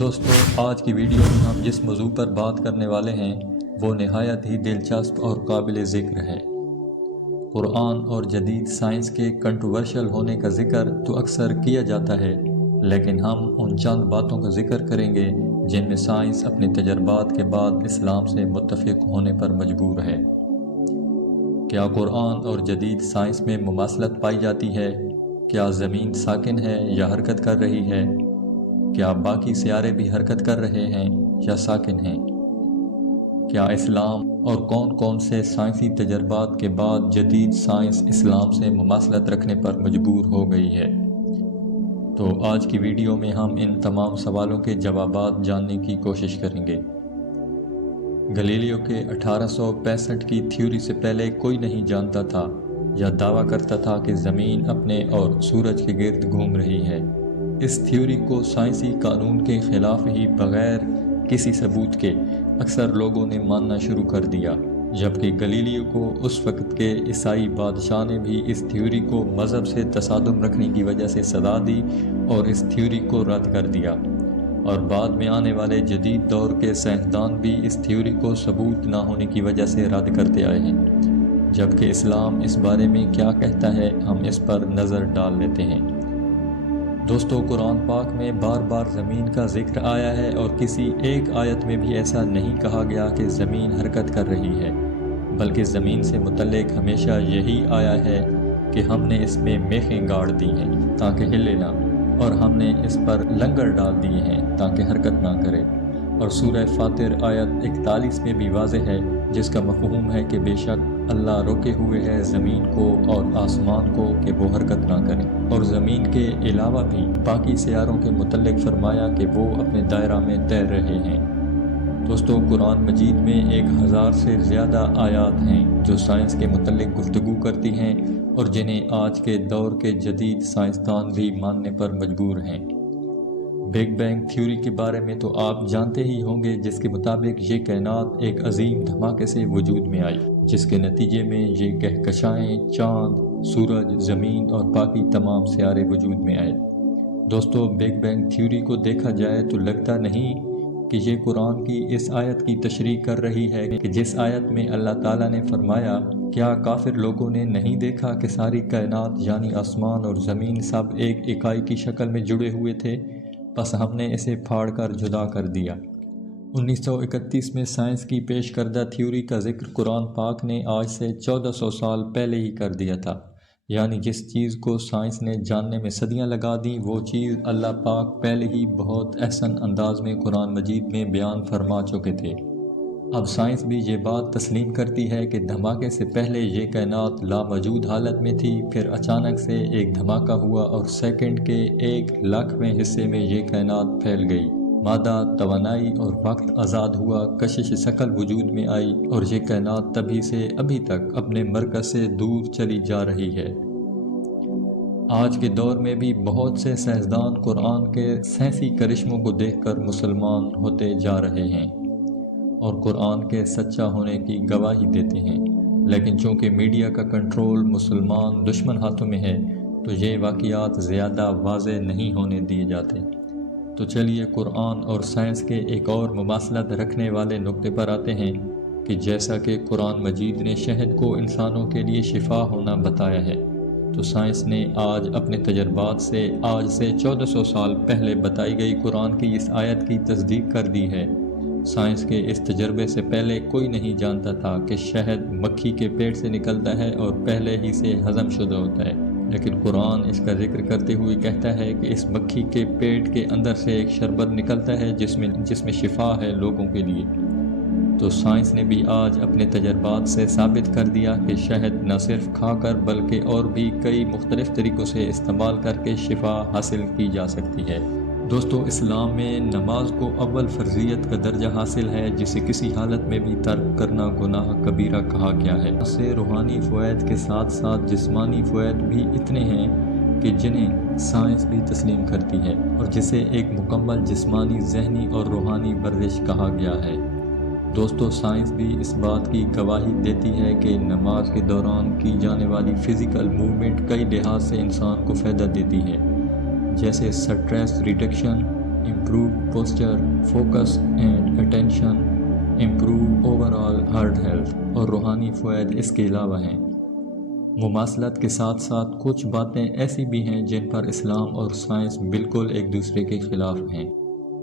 دوستو، آج کی ویڈیو میں ہم جس موضوع پر بات کرنے والے ہیں وہ نہایت ہی دلچسپ اور قابل ذکر ہے۔ قرآن اور جدید سائنس کے کنٹروورشل ہونے کا ذکر تو اکثر کیا جاتا ہے، لیکن ہم ان چند باتوں کا ذکر کریں گے جن میں سائنس اپنے تجربات کے بعد اسلام سے متفق ہونے پر مجبور ہے۔ کیا قرآن اور جدید سائنس میں مماثلت پائی جاتی ہے؟ کیا زمین ساکن ہے یا حرکت کر رہی ہے؟ کیا باقی سیارے بھی حرکت کر رہے ہیں یا ساکن ہیں؟ کیا اسلام اور کون کون سے سائنسی تجربات کے بعد جدید سائنس اسلام سے مماثلت رکھنے پر مجبور ہو گئی ہے؟ تو آج کی ویڈیو میں ہم ان تمام سوالوں کے جوابات جاننے کی کوشش کریں گے۔ گلیلیو کے 1865 کی تھیوری سے پہلے کوئی نہیں جانتا تھا یا دعویٰ کرتا تھا کہ زمین اپنے اور سورج کے گرد گھوم رہی ہے۔ اس تھیوری کو سائنسی قانون کے خلاف ہی بغیر کسی ثبوت کے اکثر لوگوں نے ماننا شروع کر دیا، جبکہ گلیلیو کو اس وقت کے عیسائی بادشاہ نے بھی اس تھیوری کو مذہب سے تصادم رکھنے کی وجہ سے سزا دی اور اس تھیوری کو رد کر دیا، اور بعد میں آنے والے جدید دور کے سائنسدان بھی اس تھیوری کو ثبوت نہ ہونے کی وجہ سے رد کرتے آئے ہیں۔ جبکہ اسلام اس بارے میں کیا کہتا ہے، ہم اس پر نظر ڈال لیتے ہیں۔ دوستو، قرآن پاک میں بار بار زمین کا ذکر آیا ہے اور کسی ایک آیت میں بھی ایسا نہیں کہا گیا کہ زمین حرکت کر رہی ہے، بلکہ زمین سے متعلق ہمیشہ یہی آیا ہے کہ ہم نے اس میں میخیں گاڑ دی ہیں تاکہ ہلے نہ، اور ہم نے اس پر لنگر ڈال دیے ہیں تاکہ حرکت نہ کرے۔ اور سورہ فاطر آیت 41 میں بھی واضح ہے، جس کا مفہوم ہے کہ بے شک اللہ روکے ہوئے ہے زمین کو اور آسمان کو کہ وہ حرکت نہ کریں، اور زمین کے علاوہ بھی باقی سیاروں کے متعلق فرمایا کہ وہ اپنے دائرہ میں تیر رہے ہیں۔ دوستو، قرآن مجید میں 1000 سے زیادہ آیات ہیں جو سائنس کے متعلق گفتگو کرتی ہیں اور جنہیں آج کے دور کے جدید سائنسدان بھی ماننے پر مجبور ہیں۔ بگ بینگ تھیوری کے بارے میں تو آپ جانتے ہی ہوں گے، جس کے مطابق یہ کائنات ایک عظیم دھماکے سے وجود میں آئی، جس کے نتیجے میں یہ کہکشائیں، چاند، سورج، زمین اور باقی تمام سیارے وجود میں آئے۔ دوستو، بگ بینگ تھیوری کو دیکھا جائے تو لگتا نہیں کہ یہ قرآن کی اس آیت کی تشریح کر رہی ہے کہ جس آیت میں اللہ تعالیٰ نے فرمایا، کیا کافر لوگوں نے نہیں دیکھا کہ ساری کائنات یعنی آسمان اور زمین سب ایک اکائی کی شکل میں جڑے ہوئے تھے، بس ہم نے اسے پھاڑ کر جدا کر دیا۔ 1931 میں سائنس کی پیش کردہ تھیوری کا ذکر قرآن پاک نے آج سے 1400 سال پہلے ہی کر دیا تھا، یعنی جس چیز کو سائنس نے جاننے میں صدیاں لگا دیں، وہ چیز اللہ پاک پہلے ہی بہت احسن انداز میں قرآن مجید میں بیان فرما چکے تھے۔ اب سائنس بھی یہ بات تسلیم کرتی ہے کہ دھماکے سے پہلے یہ کائنات لاموجود حالت میں تھی، پھر اچانک سے ایک دھماکہ ہوا اور سیکنڈ کے 1,00,000ویں حصے میں یہ کائنات پھیل گئی، مادہ، توانائی اور وقت آزاد ہوا، کشش ثقل وجود میں آئی، اور یہ کائنات تبھی سے ابھی تک اپنے مرکز سے دور چلی جا رہی ہے۔ آج کے دور میں بھی بہت سے سائنسدان قرآن کے سائنسی کرشموں کو دیکھ کر مسلمان ہوتے جا رہے ہیں اور قرآن کے سچا ہونے کی گواہی دیتے ہیں، لیکن چونکہ میڈیا کا کنٹرول مسلمان دشمن ہاتھوں میں ہے تو یہ واقعات زیادہ واضح نہیں ہونے دیے جاتے۔ تو چلیے قرآن اور سائنس کے ایک اور مماثلت رکھنے والے نقطے پر آتے ہیں کہ جیسا کہ قرآن مجید نے شہد کو انسانوں کے لیے شفا ہونا بتایا ہے، تو سائنس نے آج اپنے تجربات سے آج سے 1400 سال پہلے بتائی گئی قرآن کی اس آیت کی تصدیق کر دی ہے۔ سائنس کے اس تجربے سے پہلے کوئی نہیں جانتا تھا کہ شہد مکھی کے پیٹ سے نکلتا ہے اور پہلے ہی سے ہضم شدہ ہوتا ہے، لیکن قرآن اس کا ذکر کرتے ہوئے کہتا ہے کہ اس مکھی کے پیٹ کے اندر سے ایک شربت نکلتا ہے جس میں شفا ہے لوگوں کے لیے۔ تو سائنس نے بھی آج اپنے تجربات سے ثابت کر دیا کہ شہد نہ صرف کھا کر بلکہ اور بھی کئی مختلف طریقوں سے استعمال کر کے شفا حاصل کی جا سکتی ہے۔ دوستو، اسلام میں نماز کو اول فرضیت کا درجہ حاصل ہے، جسے کسی حالت میں بھی ترک کرنا گناہ کبیرہ کہا گیا ہے۔ اس سے روحانی فوائد کے ساتھ ساتھ جسمانی فوائد بھی اتنے ہیں کہ جنہیں سائنس بھی تسلیم کرتی ہے، اور جسے ایک مکمل جسمانی، ذہنی اور روحانی ورزش کہا گیا ہے۔ دوستو، سائنس بھی اس بات کی گواہی دیتی ہے کہ نماز کے دوران کی جانے والی فزیکل موومنٹ کئی لحاظ سے انسان کو فائدہ دیتی ہے، جیسے stress reduction, improve posture, focus and attention, improve overall heart health اور روحانی فوائد اس کے علاوہ ہیں۔ مماثلت کے ساتھ ساتھ کچھ باتیں ایسی بھی ہیں جن پر اسلام اور سائنس بالکل ایک دوسرے کے خلاف ہیں،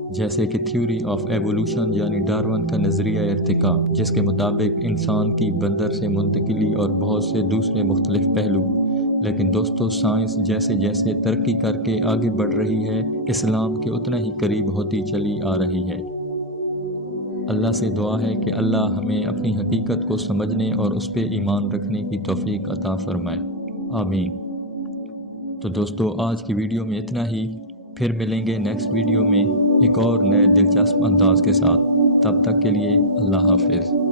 جیسے کہ تھیوری آف ایوولوشن یعنی ڈارون کا نظریہ ارتقاء، جس کے مطابق انسان کی بندر سے منتقلی اور بہت سے دوسرے مختلف پہلو۔ لیکن دوستو، سائنس جیسے جیسے ترقی کر کے آگے بڑھ رہی ہے، اسلام کے اتنا ہی قریب ہوتی چلی آ رہی ہے۔ اللہ سے دعا ہے کہ اللہ ہمیں اپنی حقیقت کو سمجھنے اور اس پہ ایمان رکھنے کی توفیق عطا فرمائے، آمین۔ تو دوستو، آج کی ویڈیو میں اتنا ہی، پھر ملیں گے نیکسٹ ویڈیو میں ایک اور نئے دلچسپ انداز کے ساتھ۔ تب تک کے لیے اللہ حافظ۔